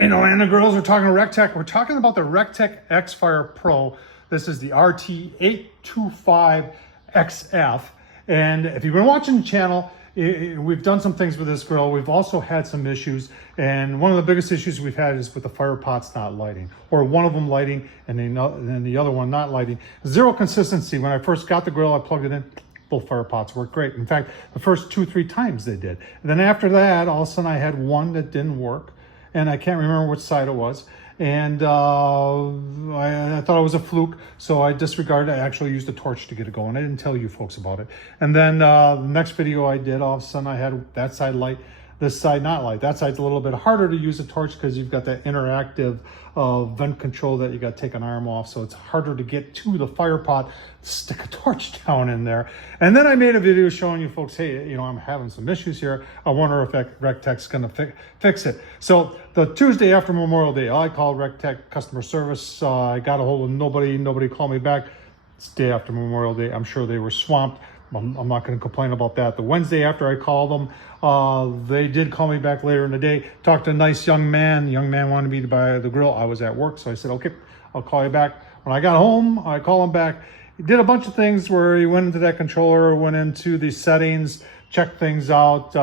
And the girls are talking to Recteq. We're talking about the Recteq X-Fire Pro. This is the RT825XF. And if you've been watching the channel, we've done some things with this grill. We've also had some issues. And one of the biggest issues we've had is with the fire pots not lighting, or one of them lighting and then the other one not lighting. Zero consistency. When I first got the grill, I plugged it in. Both fire pots worked great. In fact, the first 2-3 times they did. And then after that, all of a sudden I had one that didn't work. And I can't remember which side it was. And I thought it was a fluke, so I disregarded. I actually used a torch to get it going. I didn't tell you folks about it. And then the next video I did, all of a sudden I had that side light, this side not light. That side's a little bit harder to use a torch because you've got that interactive vent control that you got to take an arm off, so it's harder to get to the fire pot, stick a torch down in there. And then I made a video showing you folks, hey, you know, I'm having some issues here. I wonder if Recteq's gonna fix it. So the Tuesday after Memorial Day, I called Recteq customer service. I got a hold of nobody called me back. It's day after Memorial Day. I'm sure they were swamped. I'm not going to complain about that. The Wednesday after I called them, they did call me back later in the day. Talked to a nice young man. The young man wanted me to buy the grill. I was at work, so I said, okay, I'll call you back. When I got home, I called him back. He did a bunch of things where he went into that controller, went into the settings, checked things out.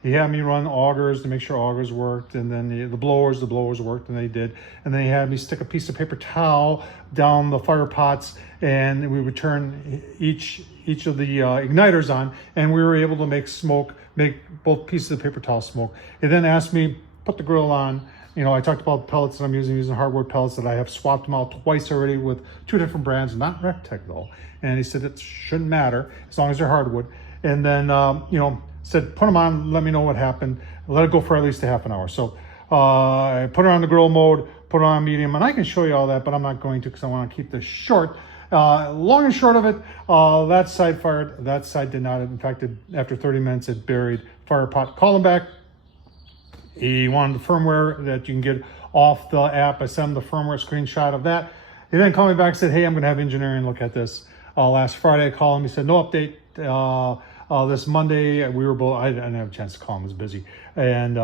He had me run augers to make sure augers worked, and then the blowers worked, and they did. And then he had me stick a piece of paper towel down the fire pots, and we would turn each of the igniters on, and we were able to make both pieces of paper towel smoke. He then asked me, put the grill on. You know, I talked about pellets that I'm using hardwood pellets that I have swapped them out twice already with 2 different brands, not Recteq though. And he said it shouldn't matter as long as they're hardwood. And then, you know, said, put them on, let me know what happened. Let it go for at least a half an hour. So I put it on the grill mode, put it on medium, and I can show you all that, but I'm not going to because I want to keep this short. Long and short of it, that side fired, that side did not. In fact, after 30 minutes, it buried fire pot. Call him back. He wanted the firmware that you can get off the app. I sent him the firmware screenshot of that. He then called me back and said, hey, I'm going to have engineering look at this. Last Friday, I called him. He said, no update. This Monday, we were both, I didn't have a chance to call him, I was busy. And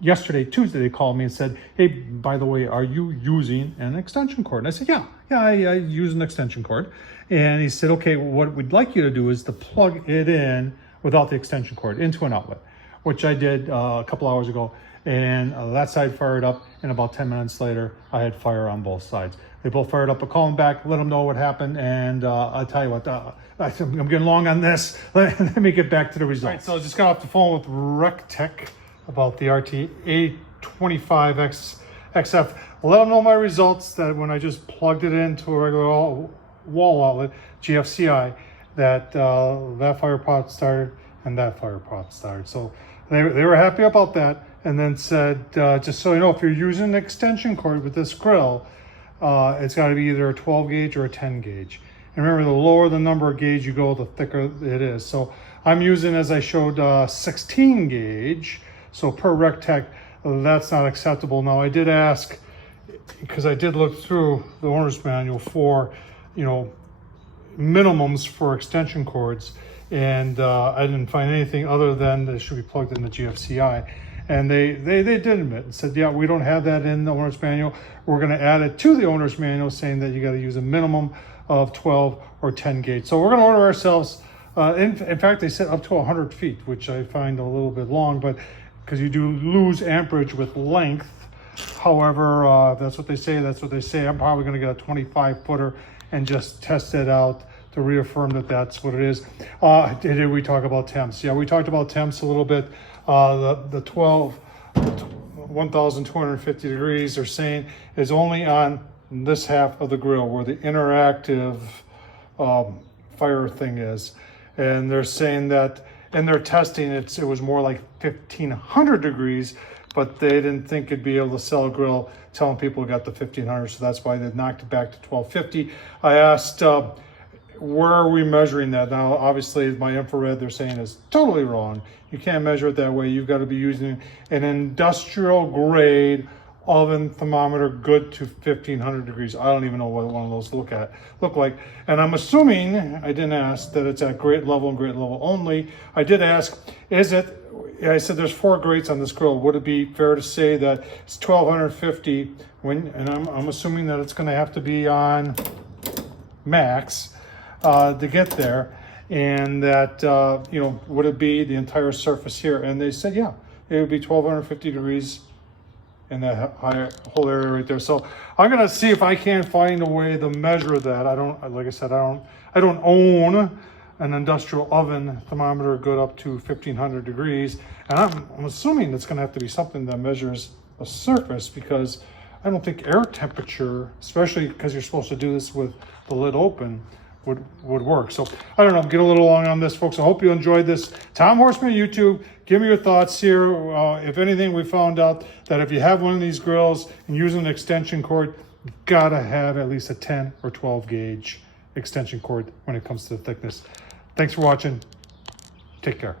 yesterday, Tuesday, they called me and said, hey, by the way, are you using an extension cord? And I said, yeah, I use an extension cord. And he said, okay, what we'd like you to do is to plug it in without the extension cord into an outlet, which I did a couple hours ago. And that side fired up, and about 10 minutes later, I had fire on both sides. They both fired up. I called them back, let them know what happened, and I'll tell you what, I'm getting long on this. Let me get back to the results. All right, so I just got off the phone with Recteq about the RT825XF. Let them know my results, that when I just plugged it into a regular wall outlet, GFCI, that that fire pot started and that fire pot started. So they were happy about that, and then said, just so you know, if you're using an extension cord with this grill, it's got to be either a 12 gauge or a 10 gauge. And remember, the lower the number of gauge you go, the thicker it is. So I'm using, as I showed, 16 gauge. So per Recteq, that's not acceptable. Now I did ask, because I did look through the owner's manual for, you know, minimums for extension cords, and I didn't find anything other than they should be plugged in the GFCI. And they did admit and said, yeah, we don't have that in the owner's manual. We're going to add it to the owner's manual, saying that you got to use a minimum of 12 or 10 gauge. So we're going to order ourselves, in fact, they said up to 100 feet, which I find a little bit long, but because you do lose amperage with length. However, that's what they say. That's what they say. I'm probably going to get a 25 footer and just test it out to reaffirm that that's what it is. Did we talk about temps? Yeah, we talked about temps a little bit. The 1,250 degrees they're saying is only on this half of the grill where the interactive fire thing is. And they're saying that in their testing, it was more like 1,500 degrees, but they didn't think it'd be able to sell a grill telling people it got the 1,500, so that's why they knocked it back to 1,250. I asked, where are we measuring that? Now, obviously, my infrared, they're saying, is totally wrong. You can't measure it that way. You've got to be using an industrial grade oven thermometer good to 1,500 degrees. I don't even know what one of those look like. And I'm assuming, I didn't ask, that it's at grade level and grade level only. I did ask, is it I said there's 4 grates on this grill. Would it be fair to say that it's 1250 and I'm assuming that it's going to have to be on max to get there, and that you know, would it be the entire surface here? And they said, yeah, it would be 1250 degrees in that whole area right there. So I'm gonna see if I can find a way to measure that. I don't, like I said, I don't own an industrial oven thermometer good up to 1500 degrees, and I'm assuming it's gonna have to be something that measures a surface, because I don't think air temperature, especially because you're supposed to do this with the lid open, would work. So I don't know, I'm getting a little long on this, folks. I hope you enjoyed this. Tom Horsman YouTube, give me your thoughts here. If anything, we found out that if you have one of these grills and using an extension cord, you gotta have at least a 10 or 12 gauge extension cord when it comes to the thickness. Thanks for watching. Take care.